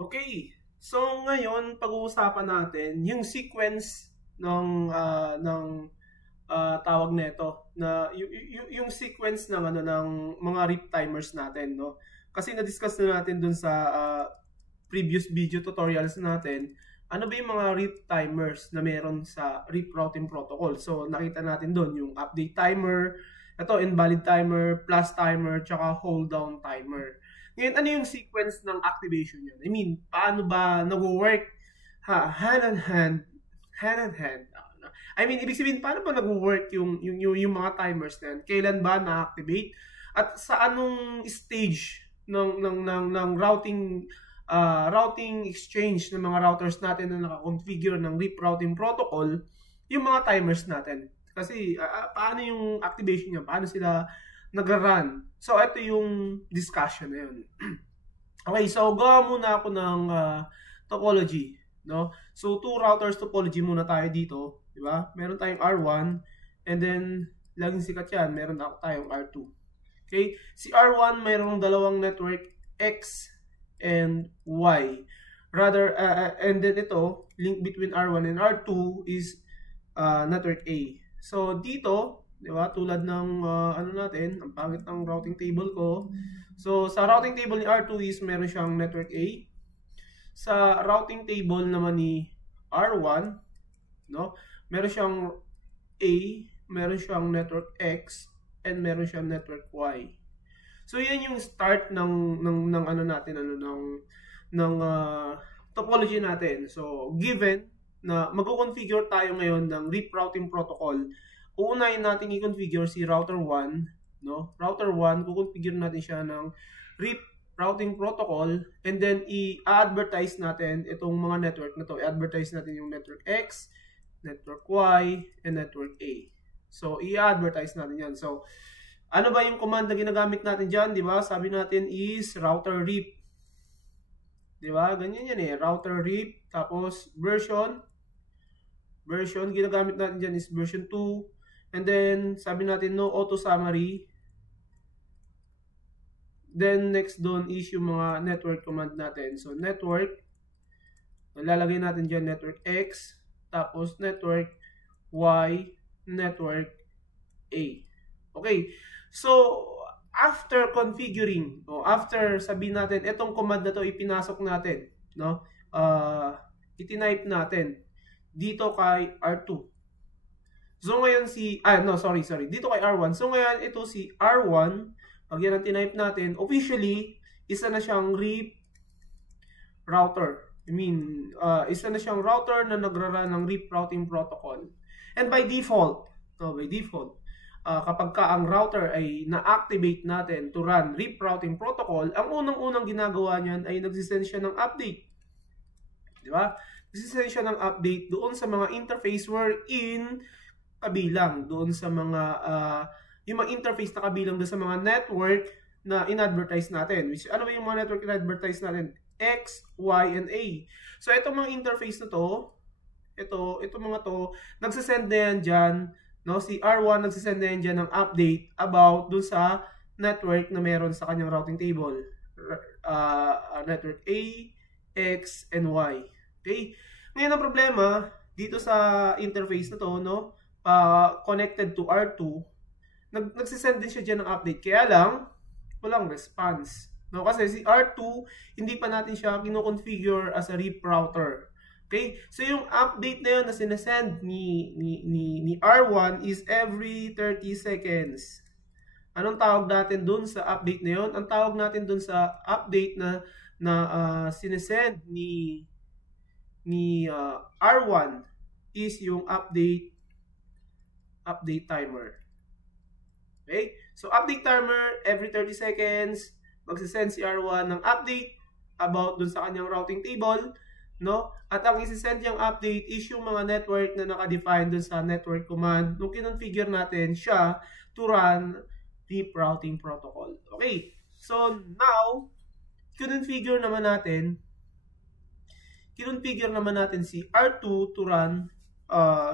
Okay. So ngayon pag-uusapan natin yung sequence ng tawag nito na yung sequence ng ng mga RIP timers natin, no? Kasi na-discuss na natin dun sa previous video tutorials natin, ano ba yung mga RIP timers na meron sa RIP routing protocol. So nakita natin dun yung update timer, ito invalid timer, plus timer, tsaka hold down timer. Ngayon, ano yung sequence ng activation niyan? I mean, paano ba nag-work hand in hand, hand in hand? I mean, ibig sabihin, paano ba nag-work yung mga timers na yan? Kailan ba na-activate? At sa anong stage ng routing exchange ng mga routers natin na naka-configure ng RIP routing protocol, yung mga timers natin? Kasi paano yung activation niya? Paano sila nag-run? So, ito yung discussion na yun. Okay, so gawa muna ako ng topology, no? So, two routers topology muna tayo dito, di ba? Meron tayong R1, and then, laging sikat yan, meron tayong R2. Okay? Si R1, mayroong dalawang network X and Y. Rather, and then ito, link between R1 and R2 is network A. So, dito, di ba, tulad ng ano natin, ang pangit ng routing table ko. So, sa routing table ni R2 is meron siyang network A. Sa routing table naman ni R1, no, meron siyang A, meron siyang network X, and meron siyang network Y. So, yan yung start ng ano natin, ng topology natin. So, given na magko-configure tayo ngayon ng RIP routing protocol, uunahin natin i-configure si router 1, no? Router 1, kukonfigure natin siya ng RIP routing protocol, and then i-advertise natin itong mga network na to. I-advertise natin yung network X, network Y, and network A. So, i-advertise natin yan. So, ano ba yung command na ginagamit natin dyan? Di ba? Sabi natin is router RIP. Di ba? Ganyan yan eh. Router RIP. Tapos, version, ginagamit natin dyan is version 2. And then, sabi natin no auto summary. Then, next doon is yung mga network command natin. So, network, lalagay natin dyan network X. Tapos, network Y, network A. Okay. So, after configuring, o after sabihin natin, itong command na to ipinasok natin, no? Itinype natin dito kay R2. So, ngayon dito kay R1. So, ngayon ito si R1, pag yan ang tinype natin, officially, isa na siyang RIP router. I mean, isa na siyang router na nagra-run ng RIP routing protocol. And by default, kapag ka ang router ay na-activate natin to run RIP routing protocol, ang unang-unang ginagawa niyan ay nagsisend siya ng update. Di ba? Nagsisend siya ng update doon sa mga interface wherein kabilang doon sa mga yung mga interface na kabilang doon sa mga network na in-advertise natin. Which, ano ba yung mga network in-advertise natin? X, Y, and A. So, itong mga interface na to, ito mga to, nagsisend na yan dyan, no? Si R1 nagsisend na yan dyan ng update about dun sa network na meron sa kanyang routing table. Network A, X, and Y. Okay? Ngayon ang problema, dito sa interface na to, no? Connected to R2, nagsisend din siya dyan ng update. Kaya lang, walang response. No? Kasi si R2, hindi pa natin siya kino-configure as a RIP router. Okay? So, yung update na yun na sinasend ni R1 is every 30 seconds. Anong tawag natin dun sa update na yun? Ang tawag natin dun sa update na sinasend ni R1 is yung update timer. Okay? So, update timer, every 30 seconds, magsisend si R1 ng update about dun sa kanyang routing table, no? At ang isi-send niyang update is yung mga network na naka-define dun sa network command nung kinonfigure natin siya to run RIP routing protocol. Okay? So, now, kinonfigure naman natin si R2 to run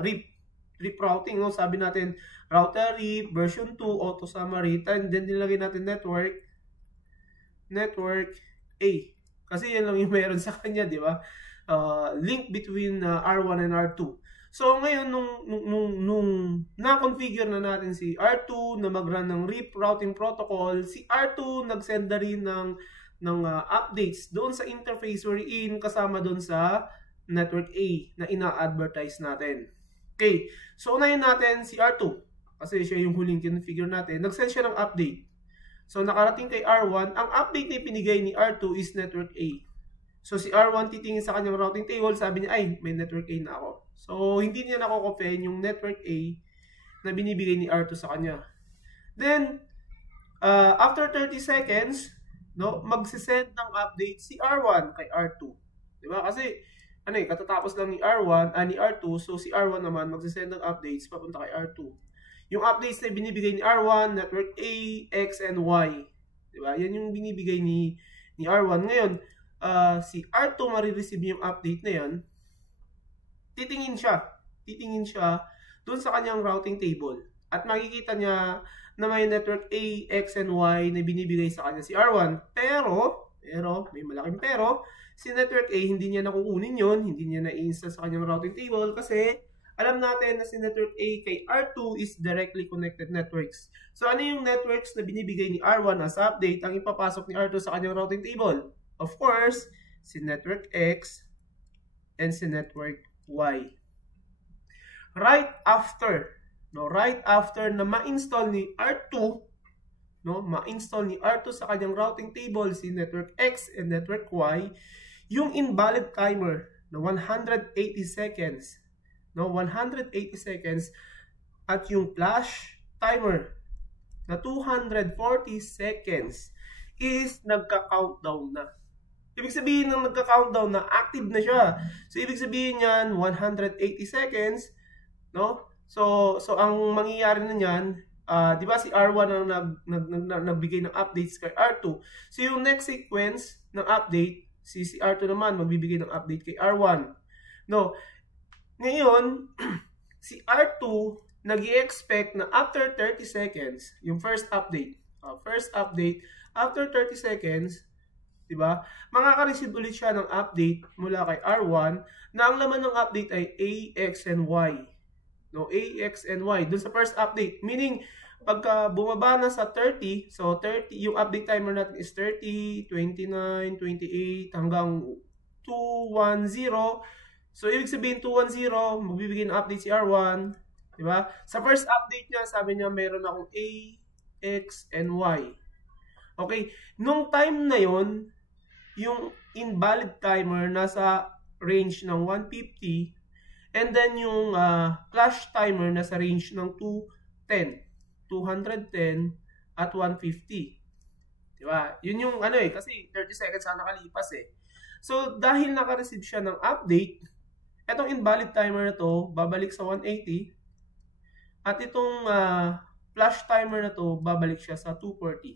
RIP routing, no? Sabi natin, router RIP, version 2, auto summary, and then nilagay natin network A. Kasi yan lang yung meron sa kanya, di ba? Link between R1 and R2. So ngayon nung na-configure na natin si R2 na mag-run ng RIP routing protocol, si R2 nag-send na rin ng updates doon sa interface wherein kasama doon sa network A na ina-advertise natin. Okay, so unahin natin si R2 kasi siya yung huling configure natin. Nag-send siya ng update. So nakarating kay R1, ang update na pinigay ni R2 is network A. So si R1 titingin sa kanyang routing table, sabi niya, ay, may network A na ako. So hindi niya nakokopen yung network A na binibigay ni R2 sa kanya. Then, after 30 seconds, no, magsisend ng update si R1 kay R2. Diba? Kasi, katatapos lang ni R2, so si R1 naman magsisend ng updates papunta kay R2. Yung updates na binibigay ni R1, network A, X, and Y. Diba? Yan yung binibigay ni R1. Ngayon, si R2 marireceive yung update na yan, titingin siya dun sa kanyang routing table. At makikita niya na may network A, X, and Y na binibigay sa kanya si R1. Pero, may malaking pero, si network A, hindi niya nakukunin yon, hindi niya na-install sa kanyang routing table kasi alam natin na si network A kay R2 is directly connected networks. So, ano yung networks na binibigay ni R1 as update ang ipapasok ni R2 sa kanyang routing table? Of course, si network X and si network Y. Right after na ma-install ni R2, sa kanyang routing table si network X and network Y, yung invalid timer na 180 seconds, 180 seconds at yung flash timer na 240 seconds is nagka-countdown na. Ibig sabihin ng nagka-countdown na active na siya. So ibig sabihin niyan 180 seconds, no? So ang mangyayari na niyan, 'di ba si R1 ang nagbigay ng updates kay R2. So yung next sequence ng update, si R2 naman magbibigay ng update kay R1. No. Ngayon, si R2 nag-i-expect na after 30 seconds, yung first update, after 30 seconds, diba, makaka-receive ulit siya ng update mula kay R1 na ang laman ng update ay A, X, and Y. No, A, X, and Y. Dun sa first update. Meaning, pagka bumaba na sa 30, so 30, yung update timer natin is 30, 29, 28, hanggang 210. So, ibig sabihin 210, magbibigay ng update si R1. Diba? Sa first update niya, sabi niya mayroon akong A, X, and Y. Okay? Nung time na yon, yung invalid timer nasa range ng 150 and then yung flash timer nasa range ng 210 at 150. Diba? Yun yung kasi 30 seconds na nakalipas eh. So, dahil naka-receive siya ng update, etong invalid timer na to, babalik sa 180. At itong flash timer na to, babalik siya sa 240.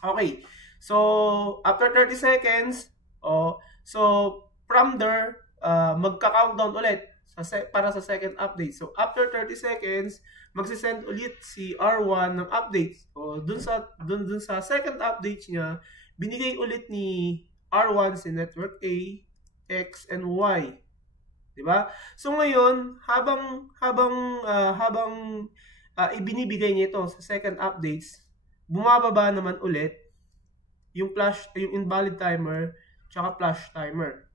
Okay. So, after 30 seconds, so from there, magka-countdown ulit para sa second update. So, after 30 seconds, magsisend ulit si R1 ng update. So, dun sa second update niya, binigay ulit ni R1 si network A, X, and Y. Diba? So, ngayon, habang ibinibigay niya ito sa second updates, bumababa naman ulit yung invalid timer tsaka flash timer.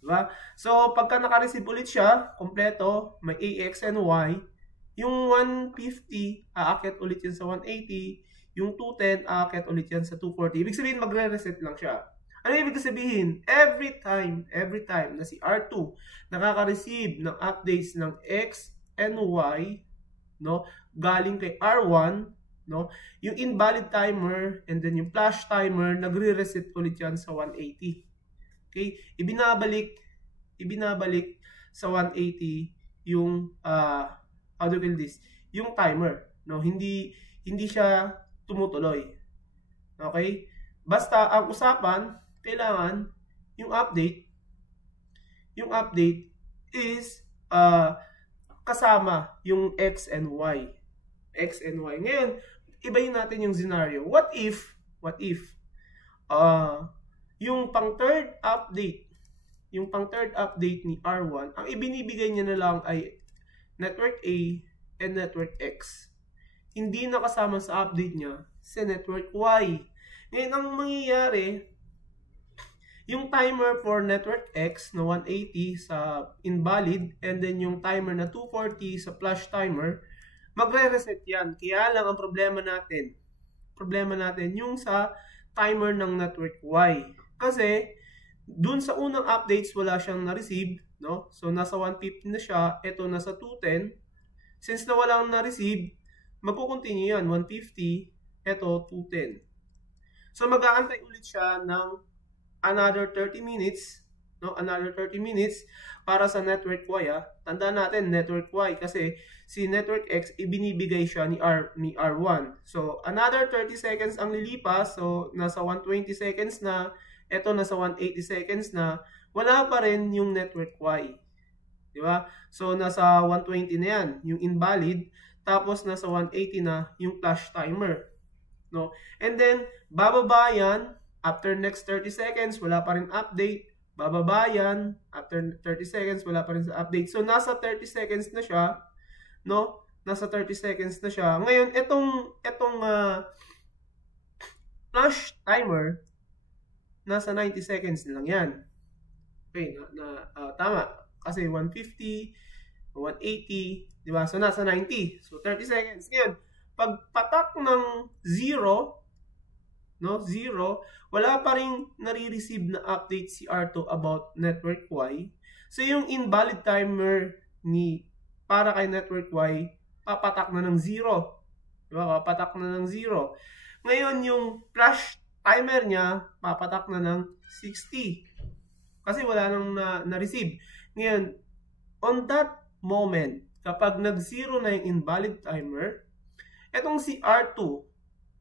Diba? So, pagka naka-receive ulit siya, kompleto, may A, X, and Y, yung 150, aakyat ulit yan sa 180, yung 210, aakyat ulit yan sa 240. Ibig sabihin, magre-reset lang siya. Ano ibig sabihin? Every time na si R2 nakaka-receive ng updates ng X and Y, no, galing kay R1, no, yung invalid timer and then yung flash timer, nagre-reset ulit yan sa 180. Okay? Ibinabalik sa 180 yung how do you call this? Yung timer, no? Hindi siya tumutuloy. Okay? Basta ang usapan, kailangan yung update is kasama yung X and Y. Ngayon, ibahin natin yung scenario. What if yung pang third update ni R1, ang ibinibigay niya na lang ay network A and network X. Hindi nakasama sa update niya sa network Y. Ngayon, ang mangyayari, yung timer for network X na 180 sa invalid and then yung timer na 240 sa flash timer, magre-reset yan. Kaya lang ang problema natin yung sa timer ng network Y. Kasi dun sa unang updates wala siyang na-receive, no? So nasa 150 na siya, ito nasa 210. Since na walang na-receive, magko-continue yan, 150, ito 210. So mag-aantay ulit siya ng another 30 minutes, no? Another 30 minutes para sa network Y, ah. Tandaan natin network Y kasi si network X ibinibigay siya ni R1. So another 30 seconds ang lilipas, so nasa 120 seconds na, ito nasa 180 seconds na, wala pa rin yung network Y. Di ba? So nasa 120 na yan, yung invalid, tapos nasa 180 na yung flash timer. No? And then bababa yan after next 30 seconds, wala pa rin update. Bababa yan after 30 seconds, wala pa rin sa update. So nasa 30 seconds na siya, no? Nasa 30 seconds na siya. Ngayon, itong flash timer, nasa 90 seconds lang yan. Okay, tama. Kasi 150, 180, di ba? So nasa 90. So 30 seconds. Ngayon, pagpatak ng 0, no? 0, wala pa ring nare-receive na update si R2 about network Y. So yung invalid timer para kay network Y, papatak na ng 0. Diba? Papatak na ng 0. Ngayon yung flash timer niya, papatak na ng 60. Kasi wala nang na-receive. Ngayon, on that moment, kapag nag-0 na yung invalid timer, etong si R2,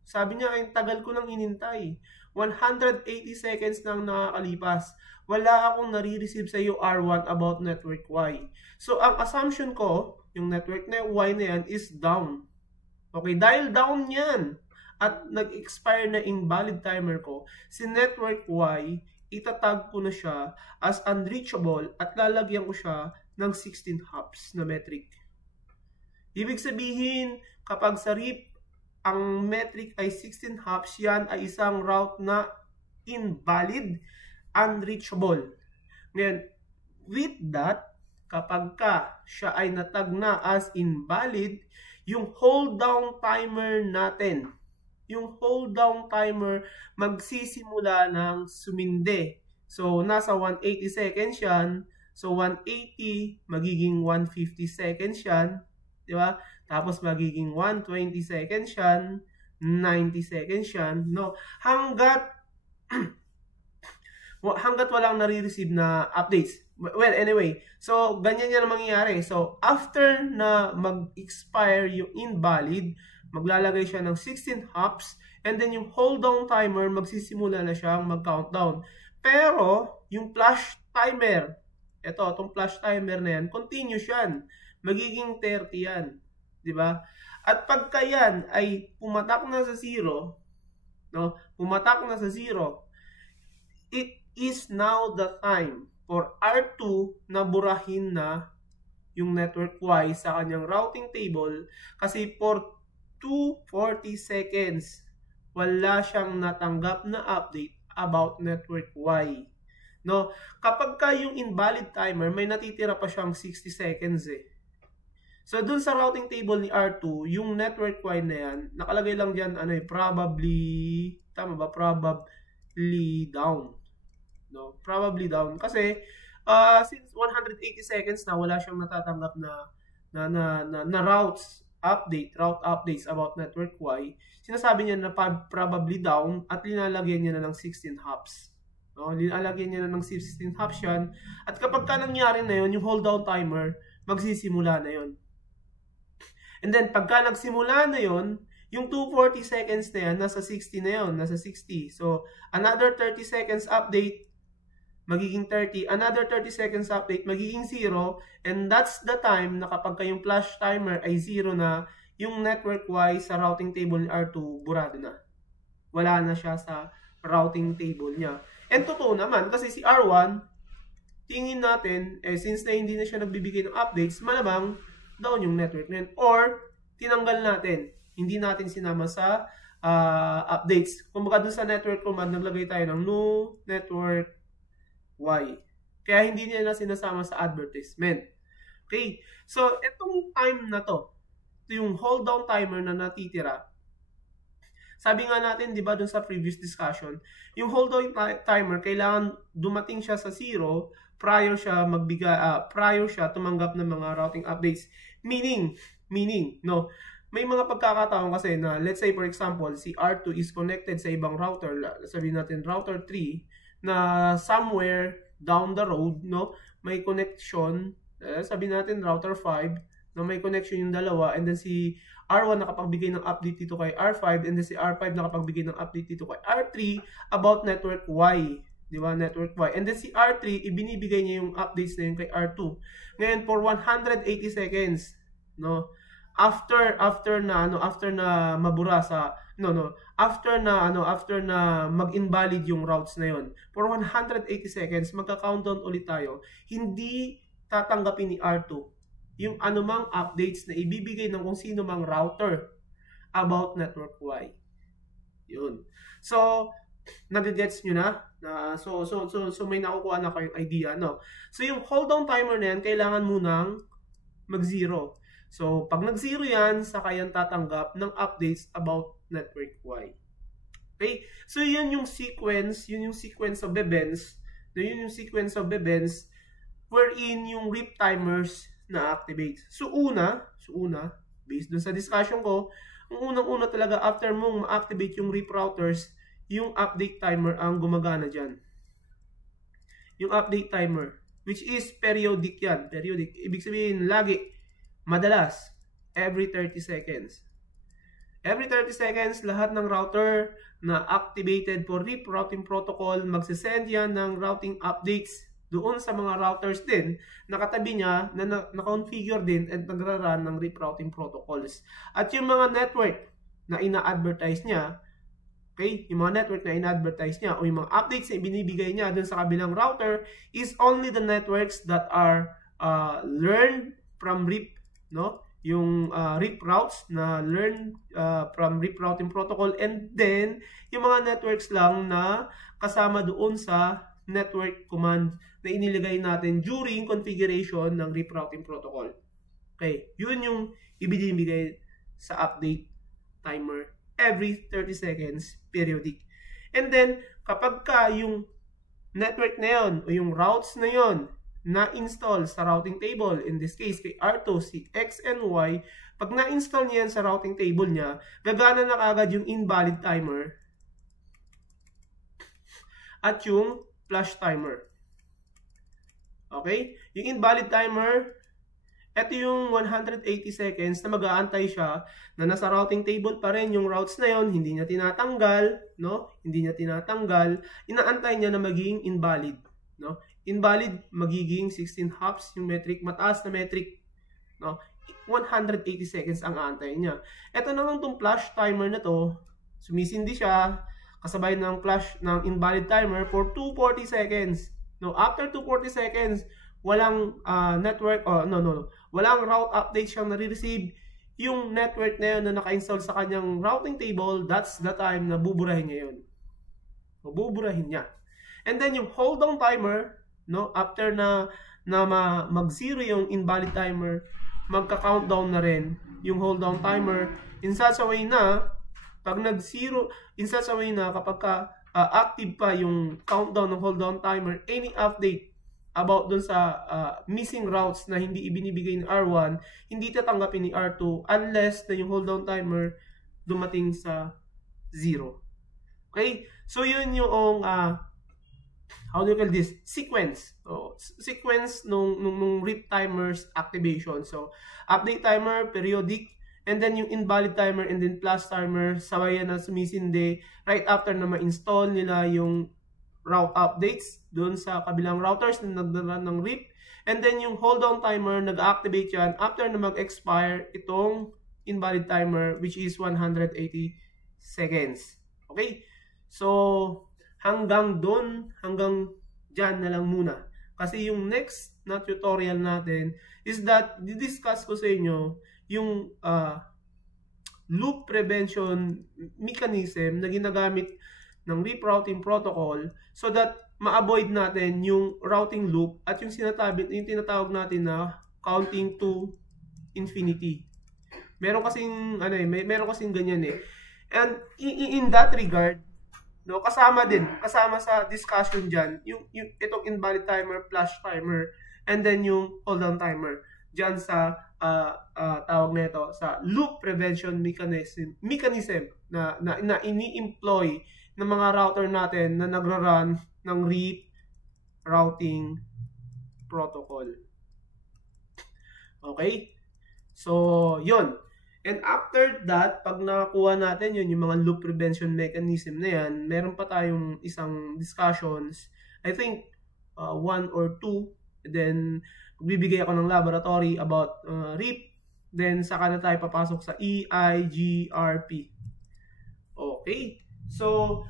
sabi niya, ay tagal ko nang inintay. 180 seconds nang nakakalipas. Wala akong nare-receive sa iyo R1 about network Y. So, ang assumption ko, yung network na Y na yan is down. Okay, dahil down yan at nag-expire na invalid timer ko, si network Y, itatag ko na siya as unreachable at lalagyan ko siya ng 16 hops na metric. Ibig sabihin, kapag sa RIP, ang metric ay 16 hops, yan ay isang route na invalid, unreachable. Ngayon, with that, kapag siya ay natag na as invalid, yung hold down timer natin, magsisimula ng sumindi. So, nasa 180 seconds yan. So, 180, magiging 150 seconds yan. Diba? Tapos magiging 120 seconds yan, 90 seconds yan, no? Hanggat walang nare-receive na updates. Well, anyway, so ganyan yan ang mangyayari. So, after na mag-expire yung invalid, maglalagay siya ng 16 hops, and then yung hold down timer, magsisimula na siyang mag-countdown. Pero, yung flash timer, itong flash timer na yan, continuous yan. Magiging 30 yan. Diba? At pagka yan ay pumatak na sa 0, no? Pumatak na sa 0, it is now the time for R2 na burahin na yung network Y sa kanyang routing table kasi for 240 seconds wala siyang natanggap na update about network Y. No? Kapag yung invalid timer, may natitira pa siyang 60 seconds eh. So, dun sa routing table ni R2, yung network Y na yan, nakalagay lang dyan, probably, tama ba? Probably down. No? Probably down. Kasi, since 180 seconds na, wala siyang natatanggap na route updates about network Y, sinasabi niya na probably down at linalagyan niya na ng 16 hops. No? Linalagyan niya na ng 16 hops yan. At kapag nangyari na yun, yung hold down timer, magsisimula na yun. And then, pagka nagsimula na yon, yung 240 seconds na yan, nasa 60 na yon, nasa 60. So, another 30 seconds update, magiging 30. Another 30 seconds update, magiging 0. And that's the time na kapag yung flash timer ay 0 na, yung network Y sa routing table ni R2, burado na. Wala na siya sa routing table niya. And totoo naman, kasi si R1, tingin natin, since na hindi na siya nagbibigay ng updates, malamang down yung network na yun. Or, tinanggal natin. Hindi natin sinama sa updates. Kumbaga dun sa network command, naglagay tayo ng no network Y. Kaya hindi niya na sinasama sa advertisement. Okay? So, itong time na to, ito yung hold down timer na natitira. Sabi nga natin, di ba, dun sa previous discussion, yung hold down timer, kailangan dumating siya sa 0 prior siya tumanggap ng mga routing updates. Meaning, no, may mga pagkakataon kasi na, let's say for example, si R2 is connected sa ibang router, sabihin natin router 3, na somewhere down the road, no, may connection, sabihin natin router 5, na may connection yung dalawa, and then si R1 nakapagbigay ng update dito kay R5, and then si R5 nakapagbigay ng update dito kay R3 about network Y. Di ba? Network Y. And then si R3, ibinibigay niya yung updates na yun kay R2. Ngayon, for 180 seconds, no, after na mabura sa after na mag-invalid yung routes na yon, for 180 seconds magka-countdown ulit tayo. Hindi tatanggapin ni R2 yung anumang updates na ibibigay ng kung sino mang router about network Y. Yun. So, nagigets nyo na? So may nakukuha na kayong idea, no? So, yung hold down timer na yan, kailangan munang mag-0. So, pag nag-0 yan, saka yan tatanggap ng updates about network Y. Okay? So, yun yung sequence of events, yun yung sequence of events wherein yung RIP timers na activate. So, una, based dun sa discussion ko, ang unang-una talaga after mong ma-activate yung RIP routers, yung update timer ang gumagana dyan. Yung update timer, which is periodic yan. Periodic. Ibig sabihin, lagi, madalas, every 30 seconds. Every 30 seconds, lahat ng router na activated for RIP routing protocol, magsisend yan ng routing updates doon sa mga routers din, nakatabi niya, na na-configure din at nagra-run ng RIP routing protocols. At yung mga network na ina-advertise niya, okay, yung mga network na ina-advertise niya o yung mga updates na binibigay niya doon sa kabilang router is only the networks that are learned from RIP, no? Yung RIP routes na learn from RIP routing protocol, and then yung mga networks lang na kasama doon sa network command na inilagay natin during configuration ng RIP routing protocol. Okay, yun yung ibinibigay sa update timer every 30 seconds periodic. And then kapag ka yung network na yun o yung routes na yun na-install sa routing table, in this case kay R2, si X and Y, pag na-install niya yan sa routing table niya, gagana na kagad yung invalid timer at yung flash timer. Okay? Yung invalid timer, ito yung 180 seconds na mag-aantay siya na nasa routing table pa rin yung routes na yon, hindi niya tinatanggal, no? Hindi niya tinatanggal, inaantay niya na maging invalid, no? Invalid, magiging 16 hops yung metric, mataas na metric, no? 180 seconds ang aantay niya. Ito naman tong flash timer na to, sumisindi siya kasabay ng flash ng invalid timer for 240 seconds. No, after 240 seconds, walang network walang route update siyang nare-receive. Yung network na yun na naka-install sa kanyang routing table, that's the time na buburahin niya yun. Buburahin niya. And then yung hold down timer, no, after na mag-0 yung invalid timer, magka-countdown na rin yung hold down timer in such a way na pag nag-0, in such a way na kapag active pa yung countdown ng hold down timer, any update about dun sa missing routes na hindi ibinibigay ni R1, hindi tatanggapin ni R2 unless na yung hold down timer dumating sa 0. Okay? So yun yung how do you call this? Sequence. So, sequence nung RIP timers activation. So, update timer, periodic, and then yung invalid timer, and then flash timer, sabay yan na sumisindi right after na ma-install nila yung route updates doon sa kabilang routers na nagdaran ng RIP. And then yung hold down timer, nag-activate yan after na mag-expire itong invalid timer, which is 180 seconds. Okay? So, hanggang dyan na lang muna. Kasi yung next na tutorial natin is that didiscuss ko sa inyo yung loop prevention mechanism na ginagamit ng RIP routing protocol so that ma-avoid natin yung routing loop at yung tinatawag natin na counting to infinity. Meron kasing ganyan eh. And in that regard, no, kasama sa discussion diyan yung itong invalid timer, flash timer, and then yung hold down timer diyan sa tawag nito sa loop prevention mechanism na ini-employ ng mga router natin na nagra-run ng RIP routing protocol. Okay? So, yun. And after that, pag nakakuha natin yun, yung mga loop prevention mechanism na yan, meron pa tayong isang discussions, I think 1 or 2, then magbibigay ako ng laboratory about RIP, then saka na tayo papasok sa EIGRP. Okay, so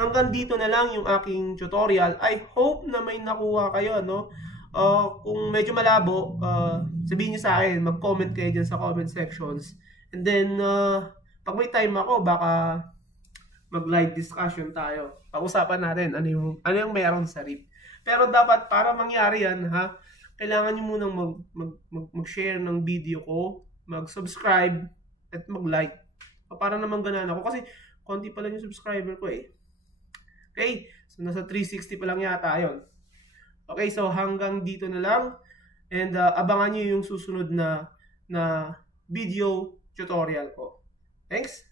hanggang dito na lang yung aking tutorial. I hope na may nakuha kayo, no? Kung medyo malabo, sabihin nyo sa akin, mag-comment kayo dyan sa comment sections. And then, pag may time ako, baka mag-live discussion tayo. Pag-usapan natin ano yung meron sa RIP. Pero dapat, para mangyari yan, ha, kailangan nyo munang mag-share ng video ko, mag-subscribe, at mag-like. Para naman ganan ako. Kasi, konti pa lang yung subscriber ko eh. Okay? So, nasa 360 pa lang yata yun. Okay, so hanggang dito na lang. And abangan nyo yung susunod na video tutorial ko. Thanks!